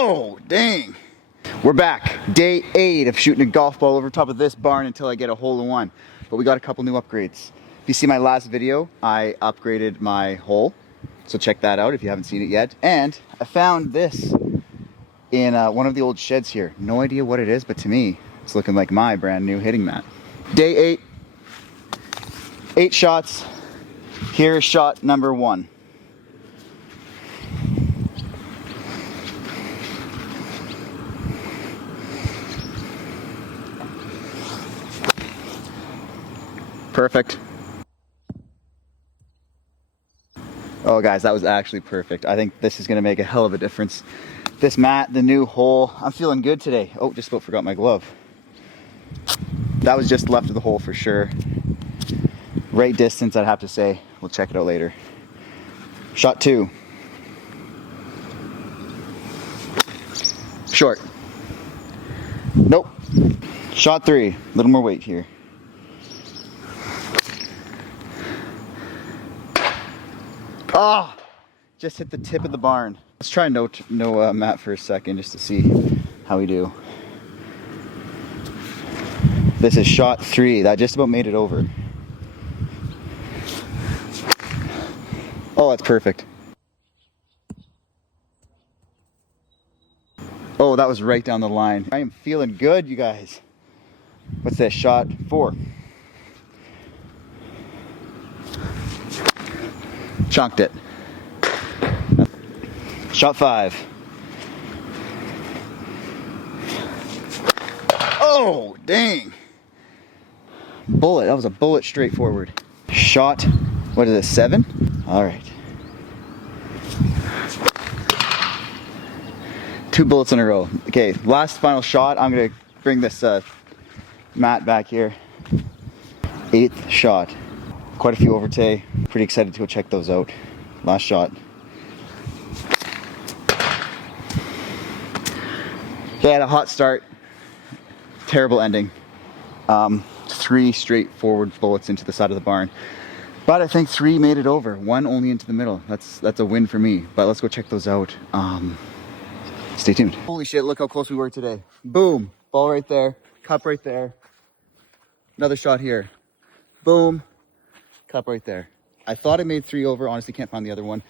Oh, dang. We're back. Day 8 of shooting a golf ball over top of this barn until I get a hole in one. But we got a couple new upgrades. If you see my last video, I upgraded my hole. So check that out if you haven't seen it yet. And I found this in one of the old sheds here. No idea what it is, but to me, it's looking like my brand new hitting mat. Day 8. 8 shots. Here's shot number 1. Perfect. Oh guys, that was actually perfect. I think this is gonna make a hell of a difference. This mat, the new hole, I'm feeling good today. Oh, just about forgot my glove. That was just left of the hole for sure. Right distance, I'd have to say. We'll check it out later. Shot 2. Short. Nope. Shot 3. A little more weight here. Ah! Just hit the tip of the barn. Let's try no Matt for a second just to see how we do. This is shot 3. That just about made it over. Oh, that's perfect. Oh, that was right down the line. I am feeling good, you guys. What's this? Shot 4. Chunked it. Shot 5. Oh, dang. Bullet. That was a bullet straight forward. Shot, what is it, 7? All right. 2 bullets in a row. Okay, last final shot. I'm gonna bring this mat back here. 8th shot. Quite a few over today. Pretty excited to go check those out. Last shot. Okay, I had a hot start. Terrible ending. 3 straightforward bullets into the side of the barn. But I think 3 made it over. 1 only into the middle. That's a win for me. But let's go check those out. Stay tuned. Holy shit, look how close we were today. Boom. Ball right there. Cup right there. Another shot here. Boom. Cup right there. I thought I made 3 over. Honestly, can't find the other one.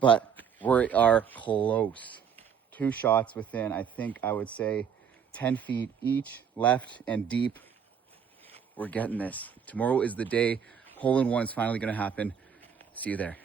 But we are close. 2 shots within, I think I would say, 10 feet each, left and deep. We're getting this. Tomorrow is the day. Hole in one is finally going to happen. See you there.